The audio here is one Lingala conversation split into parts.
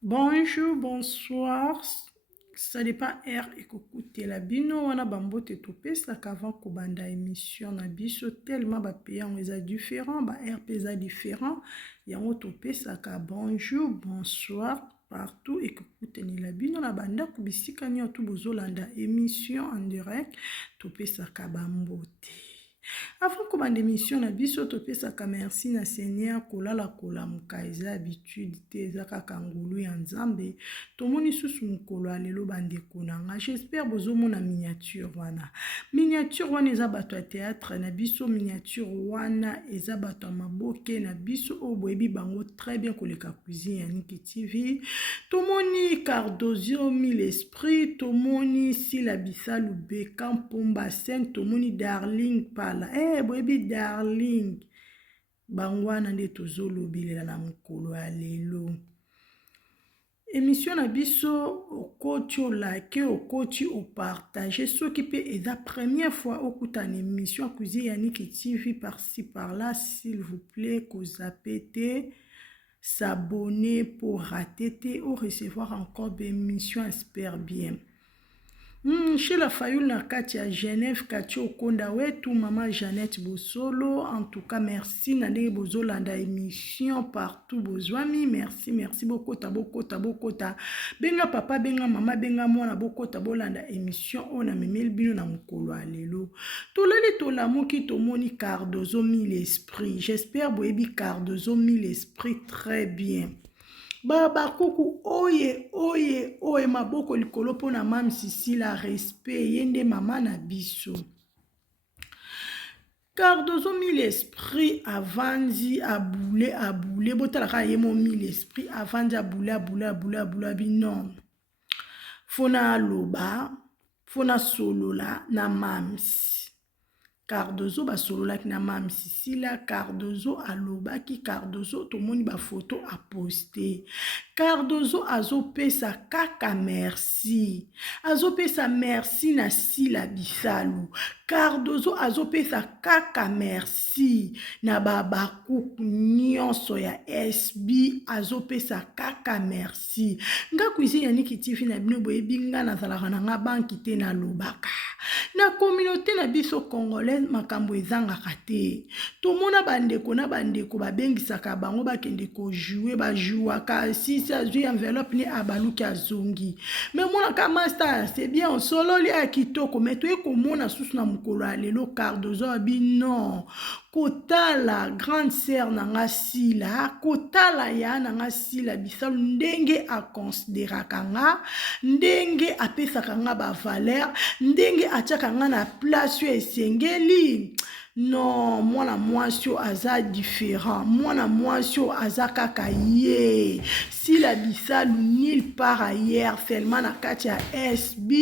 Bonjour, bonsoir. Ça dépend air ekoute la bino wana bambote topesaka avant kobanda émission na biso tellement ba pays yango eza différent, ba air pesa différent. Yango topesaka bonjour, bonsoir partout ekoute ni la bino na banda kubisika ni otu bozolanda émission en direct topesaka bambote. Avant kobanda émission na biso topesaka merci na Seigneur kolala kolamuka eza habitude te eza kaka ngolu ya Nzambe tomoni susu mokolo alelo bandeko nanga. J'espère bozomona miniature wana. Miniature wana eza bato ya théâtre na biso, miniature wana eza bato ya maboke na biso oyo boyebi bango très bien koleka cuisine ya Niki TV. Tomoni Cardozio Mille Esprit, tomoni Sila Bisalu Beka Mpomba Sen, tomoni Darling Pala. Boyebi Darling bangwana nde tozolobelela na mokolo ya lelo. Émission na biso okoti o like, okoti o partage. Soki pe eza première fois okutana émission ya cuisine ya Niki TV par-ci par-là, s'il vous plaît, ko zapete, s'abonner pour rater ou recevoir encore des émissions super bien. Chez la Fayoul na kati ya Genève kati okonda wetu maman Jeannette Bosolo. En tout cas merci na ndenge bozolanda émission partout bozwami. Merci bokota benga papa benga mama benga mwana bokota bolanda émission on a memeli bino na mokolo alelo. Tolali tolamuki tomoni Cardozo Mille Esprit. J'espère boyebi Cardozo Mille Esprit très bien. Baba kuku oye maboko likolo pona mam sisi la respect yende mama na biso. Cardozo Mille Esprit avandi aboule botalaka yemo Mille Esprit avandi aboule binon. Fona aloba fona solola na mamsi. Cardozo basololaki na mam sisila, Cardozo alobaki, Cardozo tomoni ba photo a poste. Cardozo azopesa kaka merci. Azopesa merci na Sila Bisalu. Cardozo azopesa kaka merci na babakuku nyonso ya SB azopesa kaka merci. Nga cuisine ya Niki TV na bino boyebi nga nazalaka na nga banki te na lobaka. Na communauté na biso congolaise makambo ezangaka te. Tomona bandeko babengisaka bango bakende ko jouer bajouaka si azwi enveloppe ni abaluki azongi. Mais mona ka master c'est bien on solo li akitoko mais toye komona susu na mokolo alelo Cardozo abi non. Kotala grande sœur nanga Sila, kotala ya nanga Sila Bisalu ndenge a considéraka nga, ndenge apesaka nga ba valeur, ndenge atiaka nga na place yo esengeli. Non, mwana mwasi aza différent, mwana mwasi aza kaka ye. Sila Bisalu nulle part ailleurs, seulement na kati ya SB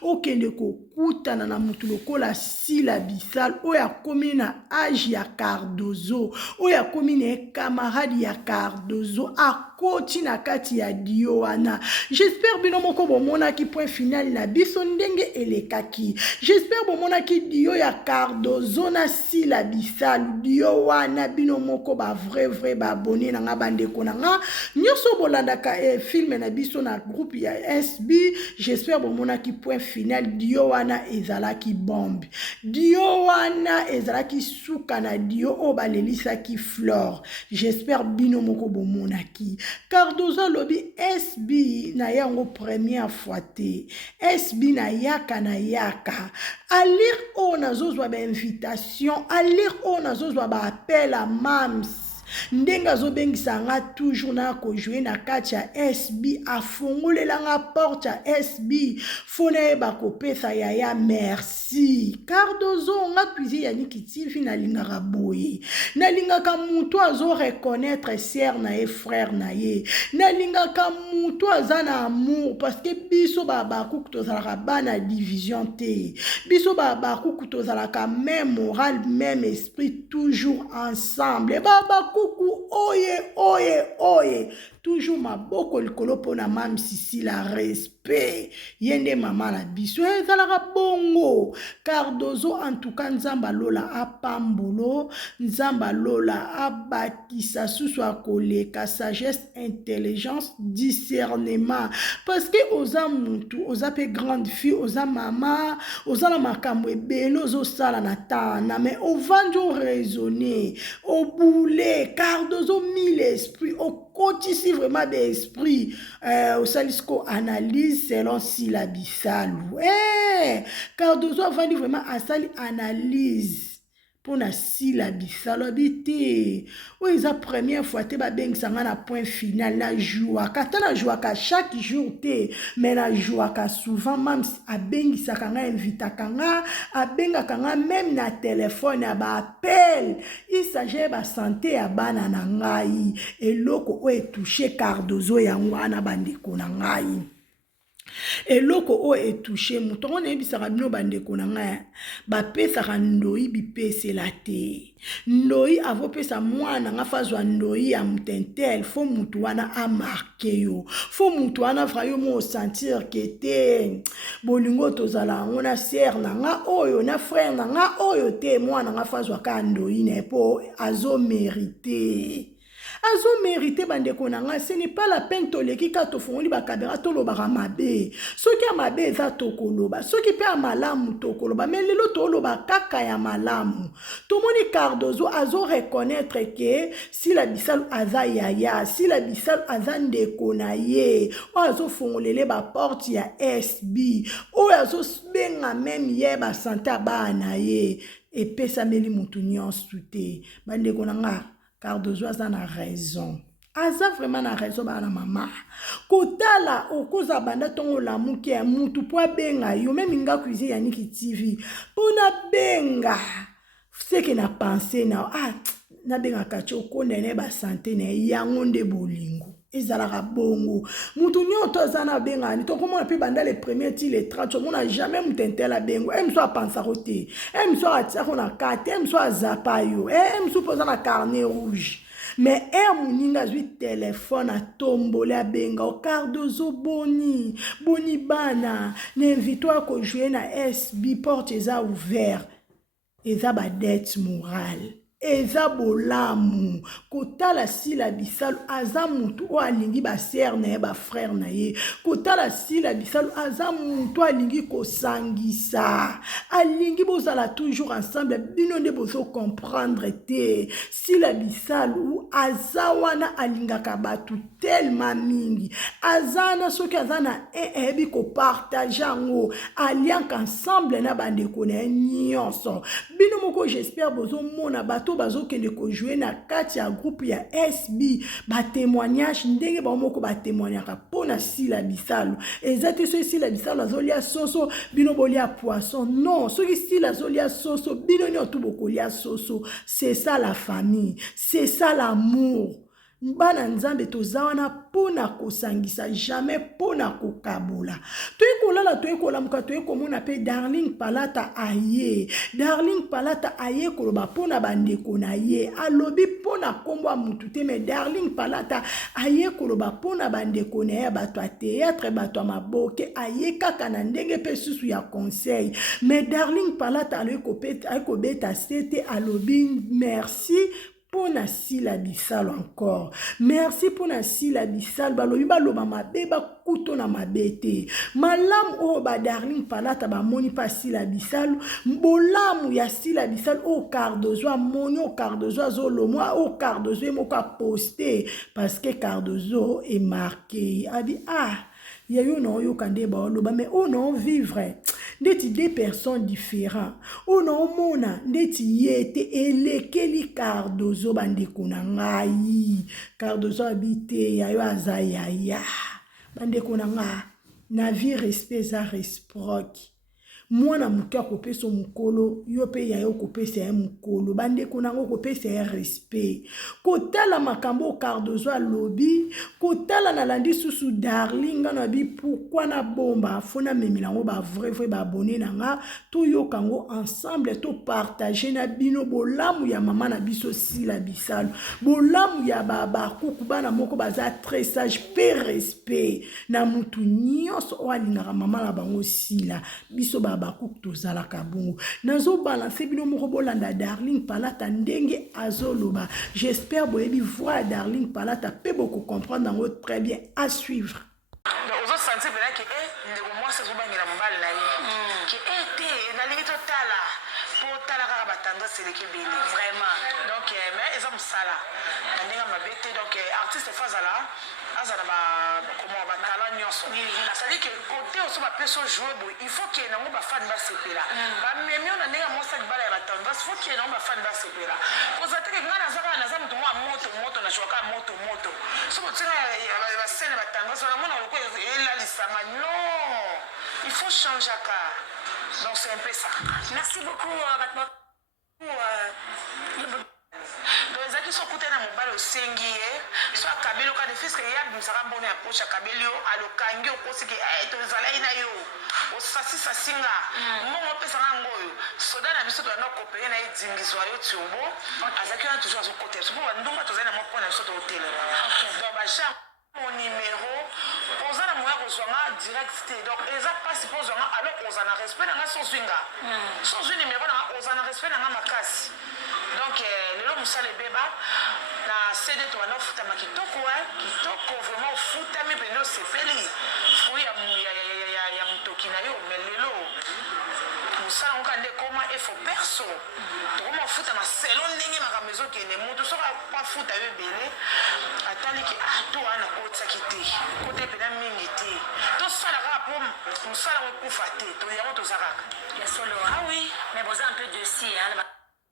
okende kokutana na mutu lokola Sila Bisalu oyo akomi na age ya Cardozo, oyo akomi na camarade ya Cardozo akoti na kati ya dio wana. J'espère bino moko bomonaki point final na biso ndenge elekaki. J'espère bomonaki dio ya Cardozo na Sila Bisalu dio wana bino moko ba vrai ba abonné na nga bandeko na nga nyonso bolandaka film na biso na groupe ya SB. J'espère bomonaki point final dio wana ezalaki bombe, dio wana ezalaki suka na dio o balelisaki flore. J'espère bino moko bomonaki. Cardozo lobi SB na yango première fois te, SB na yaka a lire o nazozwa ba invitation, a lire o nazozwa ba appel à mams. Ndenge azobengisa nga toujours na kojouer na kati ya SB afongolela nga porte ya SB fona yeba kopesa yaya merci. Cardozo nga cuisine ya Niki TV nalingaka boye, nalingaka mutu azo reconnaître sœur na ye frère na ye, nalingaka mutu aza na amour parce que biso bakuku tozalaka bana division te, biso bakuku tozalaka même moral même esprit toujours ensemble. Kuku oye toujours maboko likolo pona mam sisi la respect yende mama na biso ezalaka bongo Cardozo en tout cas nzamba lola apambolo nzamba lola abakisa susu akoleka sagesse intelligence discernement parce que oza mutu oza pe grande fille oza mama oza na makambo ebele ozosala na tana mais ovandi oraisonner oboule Cardozo mille esprit okotisi vraiment d'esprit osalisiko analyse selon syllabisalu Cardozo avandi vraiment asali analyse pour na syllabisalo te oyo eza première fois te babengisanga na point final na jouaka ata na jouaka chaque jour te mais na jouaka souvent mam abengisaka nga invitaka nga abengaka nga même na telefone ya baapel isage basante ya bana na ngai eloko oyo etouche Cardozo yango wana bandeko na ngai eloko oyo etouche moto ngo nayebisaka bino bandeko na ngai bapesaka ndoi bipesela te ndoi avopesa mwana nga fazwa ndoi ya mutentel fo mutu wana amarke yo fo mutu wana fra yo mo sentir ke te bolingo tozala yango na ser na nga oyo na frère na nga oyo te mwana nga fazwa ka ndoi na po azomerite bandeko na nga ce n'est pas la peine toleki ka tofongoli bakabera tolobaka mabe soki ya mabe eza tokoloba soki pe ya malamu tokoloba mais lelo toloba kaka ya malamu tomoni Cardozo azo reconnaître ke Sylla-Bissalo aza yaya Sylla-Bissalo aza ndeko na ye oyo azofongolele baporte ya SB oyo azobenga meme ye basante ya bana ye epesameli mutu nyonso te bandeko na nga Cardozo aza na raison aza vraiment na raison bana mama kotala okoza banda tongo lamuki ya mutu po abenga yo même nga cuisine ya Niki TV pona benga seke na pensé na na benga kati okondene ba santé na yango nde bolingo ezalaka bongo mutu nyoto aza na benga ni tokomona pe banda le premier ti le 30 omona jamais mutentela bengo emso apansa kote emso atia na kate emso azapa yo emso poza na carnet rouge mais muninga zwi téléphone a tombole a benga o Cardozo boni bana n'invite-toi ko jouer na SB porte eza ouvert eza ba dette morale eza bolamu kotala Sylla-Bissalo aza mutu o alingi ba sœur na ye ba frère na ye kotala Sylla-Bissalo aza mutu alingi kosangisa alingi bozala toujours ensemble bino nde bozo comprendre te Sylla-Bissalo aza wana alingaka batu tellement mingi azana soki azana ebi ko partage yango alliance ensemble na bandeko na nyonso bino moko j'espère bozo mona bato bazokende ko jouer na kati ya groupe ya SB ba témoignage ndenge ba moko ba témoignaka pona Sylla-Bissalo ezate so Sylla-Bissalo azolia soso bino bolia poisson non soki Sylla azolia soso bino nyoto bokolia soso c'est ça la famille c'est ça l'amour bana nzambe tozawana pona kosangisa jamais pona kokabola toyekolala toyekolamuka toyekomona pe Darling Palata aye koloba pona bandeko na ye alobi pona kombo mutu te mais Darling Palata aye koloba pona bandeko na ye bato a théâtre bato a maboke aye kaka na ndenge pe susu ya conseil mais Darling Palata aye kobeta sete alobi merci pona Sylla-Bissalo encore merci pona Sylla-Bissalo balobi baloba mabe bakuto na mabete malamu o ba Darling Palata ba moni pa Sylla-Bissalo bolamu ya Sylla-Bissalo o Cardozo amoni o Cardozo azolomo o Cardozo emoka poster parce que Cardozo est marqué abi il y a eu non yo kande ba loba mais on non vivre ndeti deux personnes différentes on non mona ndeti yete elekeli Cardozo bandeko na ngai Cardozo habité ya yo azaya bandeko na nga na vie respect za reciproque mwana moke akopesa mokolo yo mpe ya yo kopesa ye mokolo bandeko nango kopesa ye respect kotala makambo Cardozo alobi kotala nalandi susu darling nga na bi pourquoi na bomba fona memilango ba vrai ba abonné nanga toyoka ngo ensemble to partager na bino bolamu ya mama na biso sila bisalo bolamu ya baba kuku bana moko baza très sage pe respect na mutu nyonso o alingaka mama na bango sila biso baba kuku tozalaka bongo nazo balancer bino moko bolanda Darling Palata ndenge azoloba j'espère boyebi voir Darling Palata pe beaucoup comprendre nango très bien à suivre. Donc aux autres sentir peut-être que ndeko moi c'est souvent ngira mbali na ye que te na lingi totala pour tala kaka batanda seleki beli vraiment donc mais ils ont ça là ndinga mabete donc artiste fazala azana ba comment ba tala nyonso ça veut dire que côté aussi ba peso jouer boy il faut que na mo ba fan ba sepela ba memi on ndinga mo sa bala ya batanda il faut que na mo ba fan ba sepela pour ça que ngana za mtu mo moto na shoka moto so botsina ba scène batanda so na mo na loko ela lisanga non il faut changer car donc c'est un peu ça. Merci beaucoup Batma. Donc ezaki so kutana mobali osengi ye so akabeli oka defiske ya bimisaka mbona ya poche akabeli yo alokangi okosiki tozalai na yo osasisa singa mbongo opesanga ngo oyo soda na biso toyanda kopeye na ye dingiswa yo tiombo azalaki wana toujours azokotela sopo bandumba tozali na mwa mpo na biso tootelema donc bajan mon numéro oza na moya kozwanga direct donc eza pasi mpo ozwanga alors oza na respect nanga sozwinga sozwi numéro nanga oza na respect nanga makasi donc lelo mosala ebeba na cd tobanda ofutama kitoko vraiment ofutami pene osepeli fruit ya motoki na yo mais lelo mosala ngo kande ekoma efo perso tokoma ofutama selo ndenge makambo ezokende moto soki afuta yo ebele ataliki to wana kotisaki te kote pena mingi te tosala kaka mpo mosala ngo ekufa te yango toza kaka ya solo oui mais boza un peu dessus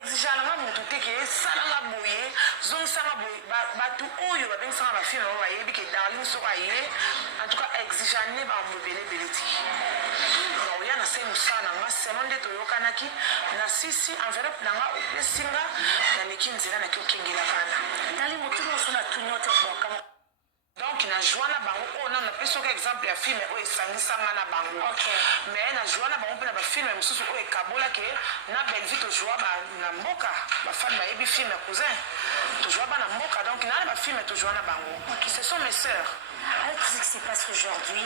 exigeanga motu te ke esalanga boye zongisanga boye bato oyo babengisanga bafilme oyo bayebi ke darling soko aye en tout cas exigene bambo ebelebele ti oya na se mosala nanga semo nde toyokanaki na sisi enveloppe nanga opesinga nameki nzela naki okengelaka na tali motu nyonso na tunio te bokama donc na joie na bango oyo nano napesoki exemple ya filme oyo esangisanga na bango mais na joie na bango mpe na bafilme mosusu oyo ekabolaki na belvi tojoa na mboka bafani bayebi filme ya cousin tojoa bana mboka donc na bafilme tojoa na bango ce sont mes sœurs avec tout ce qui se passe aujourd'hui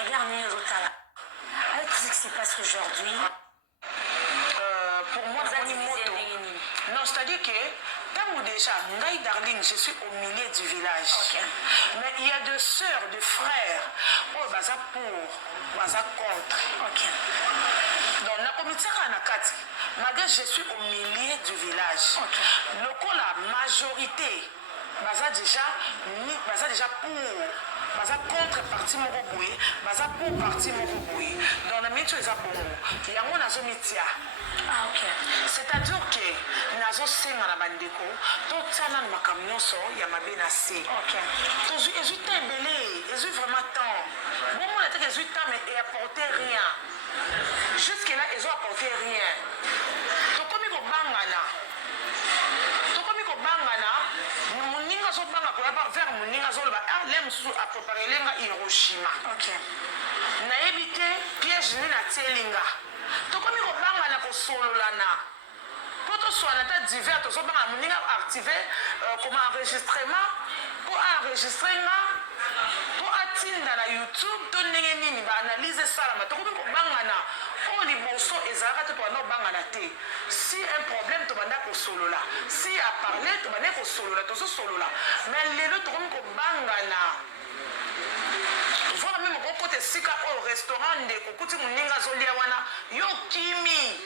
regarde Nini Rotala avec tout ce qui se passe aujourd'hui pour moi non c'est-à-dire que déjà, Ngai Darling, je suis au milieu du village. Mais il y a deux sœurs, deux frères. Oh, baza pour, baza contre. Donc, na komitaka na kati. Malgré je suis au milieu du village. Loko la majorité, baza déjà pour. Baza contre parti moko boye, baza pour parti moko boye. Dans la métier eza bongo. Yango nazo mitia. C'est-à-dire que nazo senga na bandeko, to tsana na makambo nyonso ya mabe na se. Tozu ezu tembele, ezu vraiment temps. Bon moi la ezu temps mais et apporter rien. Jusque là ils ont apporté rien. Tokomi ko bangana. Moninga zo banga ko ba vers moninga zo ba lem su a préparer lenga Hiroshima. Na éviter piège ni na tselinga. Tokomi ko banga na ko sololana. Poto soana ta divers to so banga moninga activer comme enregistrement pour enregistrer nga pour atinda na YouTube to ndenge nini ba analyse sala tokomi ko banga na on liboso ezalaka te toana obangana te si un problème tobanda kosolola si a parler tobanda kosolola tozosolola mais lelo tokomi kobangana voilà même kokote sika au restaurant ndeko kuti moninga azolia wana yo kimi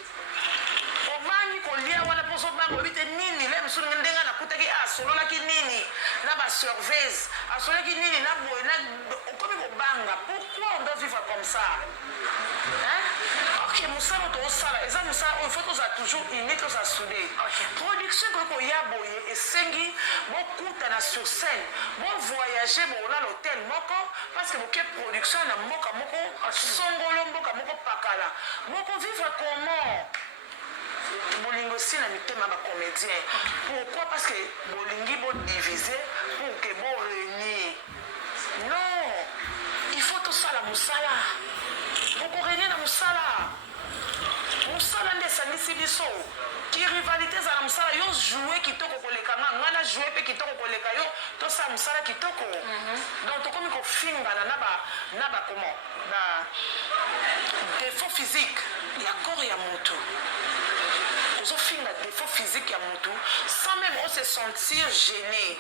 obangi kolia wana mpo ozobanga obite nini le mosu ndenge nakutaki asololaki nini na basurveise asoleki nini na boye okomi kobanga. Pourquoi on doit vivre comme ça? Ok, mosala tozosala eza mosala oyo faut tozala toujours uni tozala soudé. Production kokoya boye esengi bokutana sur scène bovoyage bola l'hôtel moko parce que boke production na mboka moko songolo mboka moko pakala bokovivre comment? Bolingo aussi na mitema ba comédien. Pourquoi? Parce que bolingi bo diviser pour que bo réunir. Non, il faut tout ça la musala. Boko réunir na musala. Musala nde sanisi biso. Ki rivalité za na musala yo jouer kitoko koleka ngana jouer pe kitoko koleka yo to sa musala kitoko. Donc to komi ko finga na ba comment? Ba défaut physique ya corps ya moto. Ils ont fait un défaut physique à Moutou sans même on se sentir gêné.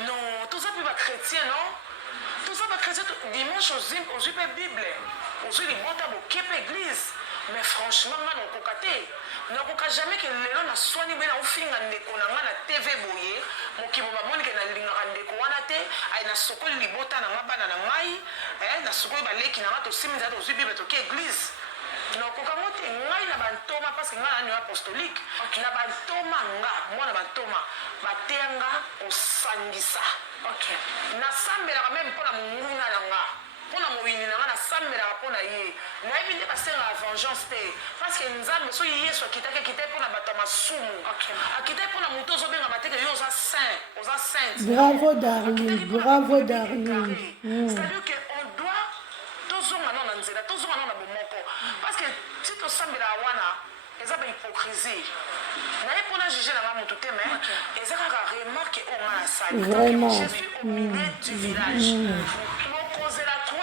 Non, tout ça peut être chrétien, non? Tout ça peut être chrétien. Dimanche aux yeux de Bible, aux yeux de Bota, aux église. Mais franchement, on n'a pas jamais que les gens soient ni bien au fin de la TV boye, mon qui m'a montré que na lingande ko wana te, ay na sokoli libota na ngaba na ngai, na sokoli baleki na to simza to zubi beto ke église. Non, kokamote ngai na bantoma parce que ngai na apostolique, na bantoma nga, moi na bantoma, batenga osangisa. OK. Na sambela même pour la munguna na nga. Pour la moyini na na sambela pour na ye. Na ebinde passer la vengeance te parce que nzambe so yeye so kitake kite pour na batama sumu. OK. Akite pour na muto zo benga bateke yo za saint, oza sainte. Bravo Darling, bravo Darling. C'est-à-dire que on doit tozonga na nzela, tozonga na bomoko parce que si to sambela wana eza ba hypocrisie. Na pour na juger na muto te mais eza ka remarque au na sali. Vraiment. Je suis au milieu du village.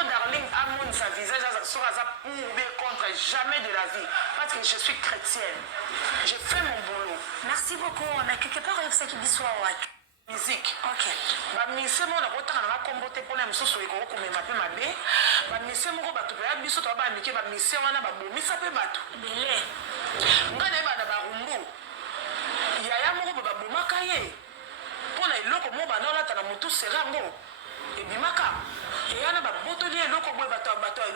Darling amène sa visage sera pour ou contre jamais de la vie parce que je suis chrétienne. Je fais mon boulot. Merci beaucoup. Mais quelque part il faut qu'il soit musique. OK. Ba mise mo na kotanga na kombote pona msusu eko ko mema pe mabe. Ba mise mo ko batu pe biso to ba mike ba mise wana ba bomisa pe batu. Belé. Ngana ba na ba rumbu. Yaya mo ko ba bomaka ye. Pona iloko mo ba na lata na mutu serango. Ebimaka. Yana ba botoli eloko boy bato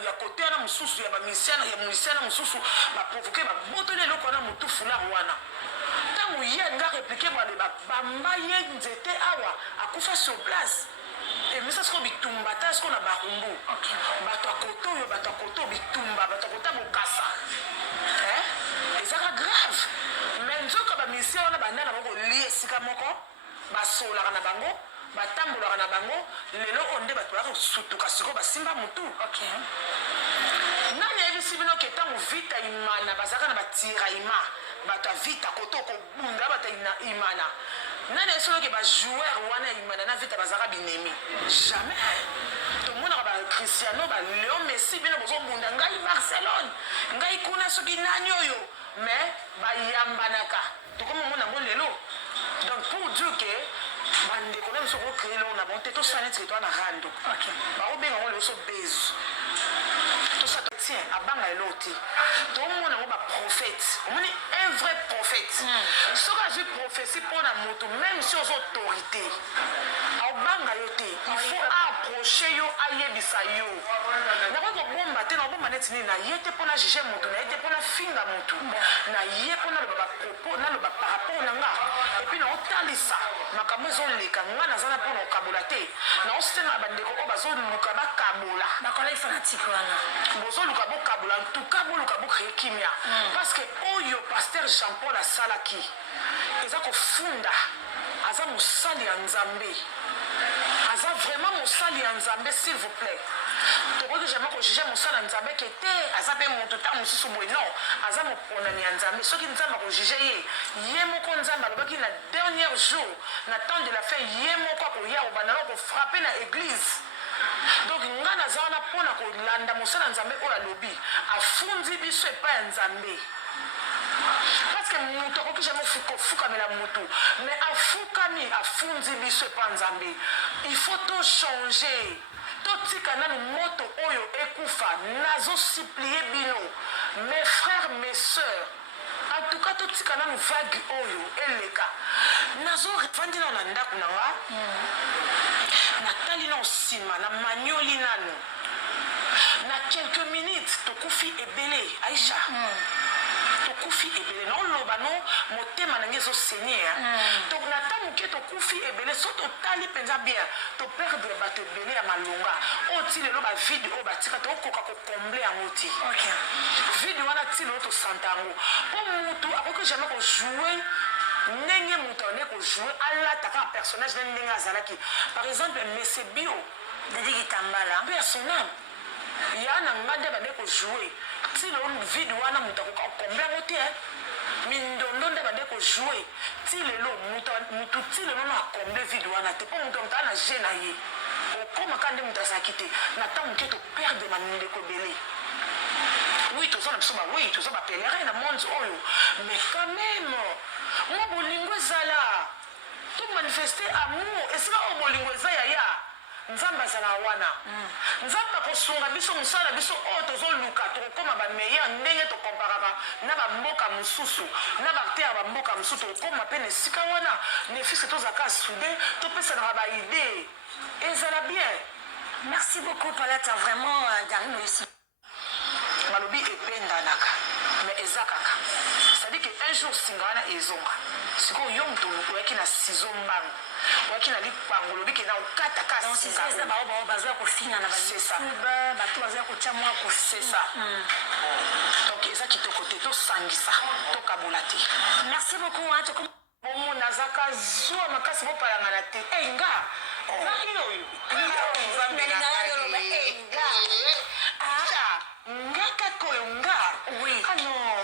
ya côté na mususu ya ba misiana mususu ba provoquer ba botoli eloko na mutu fula wana. Tangu ye nga répliquer ba bamba ye nzete awa akufa sur place. Et mais ça ce qu'on bitumba ta ce qu'on a barumbu. OK. Bato koto bitumba bato kota bokasa. Et ça grave. Mais nzoka ba misiana ba nana moko lié sika moko ba sola na bango. Batambola na bango lelo onde bato ba sutuka siko basimba mutu. OK. Nani ebisi bino ke tangu vita imana bazaka na batira ima bato vita koto ko bunda bata imana. Nani esolo ke ba joueur wana imana na vita bazaka binemi. Jamais. To mona ba Cristiano ba Léo Messi bino bozo bunda ngai Barcelone. Ngai kuna soki nani oyo mais ba yambanaka. To comme mona ngo lelo. Donc pour dire que bande ko même soko créer là on a monté tout ça net que toi na rando. OK. Ba obenga ngo le so bezu. Tout ça tient à banga eloti. Tout le monde est un prophète. On est un vrai prophète. Ce que j'ai prophétie pour la moto, même si aux autorités, à banga yote, il faut approcher yo ayebisa yo. Na ko bomba te na bomba net ni na yete pour la juger moto, na yete pour la finga moto. Na yé pour na ba propos, na ba par rapport na nga. Et puis na otalisa, makambo zo leka nga na zana pour na kabulate. Na ostenga bandeko ko bazo luka ba kabula. Ba collègue fanatique wana. Bozo luka bo kabula, en tout cas bo luka bo créer kimia. Parce que oyo pasteur Jean-Paul Asalaki, eza ko funda, aza musali ya Nzambe. Aza vraiment musali ya Nzambe s'il vous plaît. Tokoki jamais ko juger musala Nzambe ke te, aza pe mutu ta mususu boy non, aza mo ponami ya Nzambe. Soki Nzambe ko juger ye moko Nzambe alobaki na dernier jour, na temps de la fin ye moko ko ya obana ko frapper na église. Donc nga nazana pona ko landa musala Nzambe ola lobi afundi biso epa ya Nzambe. Parce que mutu akoki jamais fukamela mutu mais afukami afundi biso epa Nzambe. Il faut tout changer. Totika nanu moto oyo ekufa nazo supplier bino mes frères mes sœurs en tout cas totika nanu vague oyo eleka nazofandi nano na ndako na nga natali na nsima na manioli nanu na quelques minutes tokufi ebele Aïcha tokufi ebele naoloba no motema na nge ezosenye donc nata moke tokufi ebele so totali mpenza bien toperdre bato ebele ya malonga oyo ti lelo bavide oyo batika tokoka kokomble yango ti vide wana ti lelo tosanta yango mpo mutu akoki jamais kojoue ndenge moto ane kojoue alataka un personnage na ndenge azalaki par exemple mese bio Dadi Kitambala personnage ya na nga nde bande kojoue ti lelo vide wana moto akoka kokomble yango te mindondo nde bande kojoue ti lelo mutu ti lelo na akomble vide wana te mpo moto moto ana je na ye okomaka nde moto azalaki te na ntango moke toperde bandeko ebele oui toza na biso oui toza bapelerin na monde oyo mais quand même mo bolingo ezala tomanifeste amour esika oyo bolingo eza yaya nzambe azala wana nzambe akosunga biso mosala biso oyo tozoluka tokokoma bameilleur ndenge tokomparaka na bamboka mosusu na batere ya bamboka mosusu tokokoma mpe na esika wana nefiske tozalaka soude topesanaka baide ezala bien. Merci beaucoup Palata, vraiment Darine aussi. Malobi ependanaka mais eza kaka c'est-à-dire que un jour singa wana ezonga sikoyo yo moto oyaki na sizo mbango oyaki na lipango olobi ke na okataka singa bazoya kofinga na bato bazoya kotya mwa c'est ça donc eza kitoko te tosangisa tokabola te. Merci beaucoup bomo nazaka zuwa makasi bopalangana te nga nga kaka oyo nga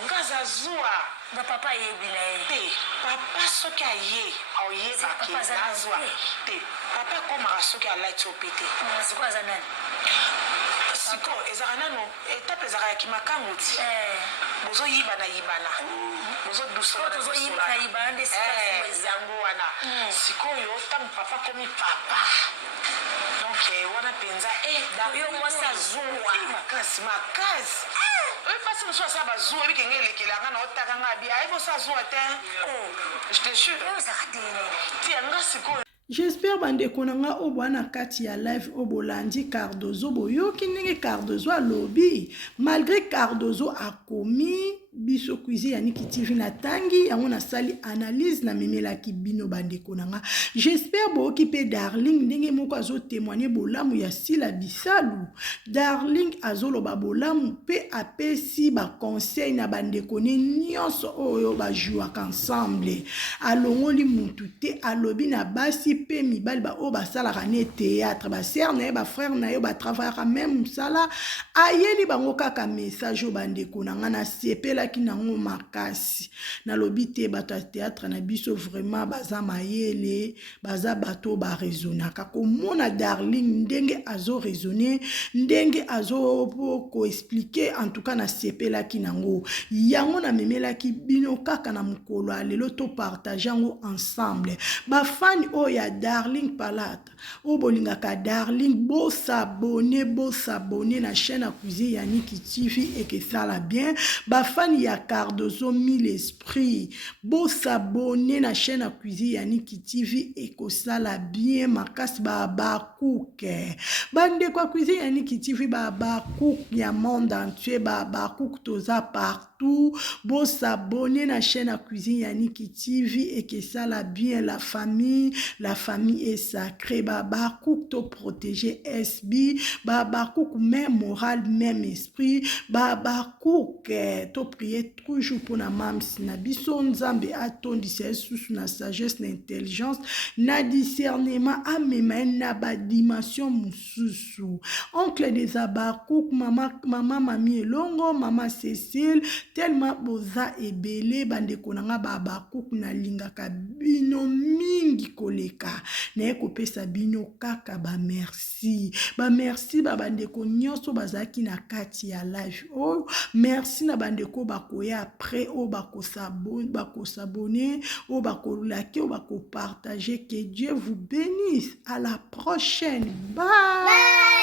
nga zazuwa na papa yebi na ye te papa soki aye aoyebaki nazwa te papa akomaka soki alati ope te sikoyo aza nani siko ezaka nano etape ezaka ya kimakango ti bozoyibana bozodusoyango wana sikoyo ntango papa akomi papa donc wana mpenza yo mwasi azuwa makasi oyo mpasi mosusu asala bazuwa ebikenge elekelanga na otaka nga bia ayekosa azuwa te je te jure tianga sikoyo. J'espère bandeko nanga obwana kati ya live obolandi Cardozo boyoki ndenge Cardozo alobi malgré Cardozo akomi biso kuizi Yannick TV na tangi yango na sali analyse na memelaki bino bandeko nanga. J'espère boyoki pe Darling ndenge moko azo témoigner bolamu ya Sila Bisalu. Darling azoloba bolamu pe apesi ba conseil na bandeko ne nyonso oyo ba jouaka ensemble. Alongoli mutu te alobi na basi pe mibali ba o ba sala ne théâtre ba sœur na ba frère na yo ba travailler même sala ayeli bango kaka message o bandeko nanga na sepela ki nango makasi na lobite bato théâtre na biso vraiment baza mayele baza bato ba raisonnaka komona Darling ndenge azo raisonner ndenge azo ko expliquer en tout cas na sepela ki nango yango na memela ki bino kaka na mukolo lelo to partager yango ensemble ba fan o ya Darling Palata o bolingaka Darling bo s'abonner na chaîne à cuisine Yannick TV et que ça la bien ba fan ya Cardozo mille esprit bo s'abonner na chaîne à cuisine Yannick TV et que ça la bien makasi ba cook bande kwa cuisine Yannick TV ba cook ya monde entier ba cook toza partout bo s'abonner na chaîne à cuisine Yannick TV et que ça la bien la famille est sacrée baba cook to protéger SB baba cook même moral même esprit baba cook to prier toujours pour na mams na biso nzambe atondisa sous na sagesse na intelligence na discernement amema na ba dimension mususu oncle des abacook mama mami elongo mama Cécile tellement boza ebele bandeko nanga baba cook na lingaka bino mingi koleka na ekopesa bino kaka ba merci ba bandeko nyonso bazaki na kati ya live oh merci na bandeko bakoya après o bakosabonner o bakolaki o bakopartager. Que Dieu vous bénisse. À la prochaine. Bye.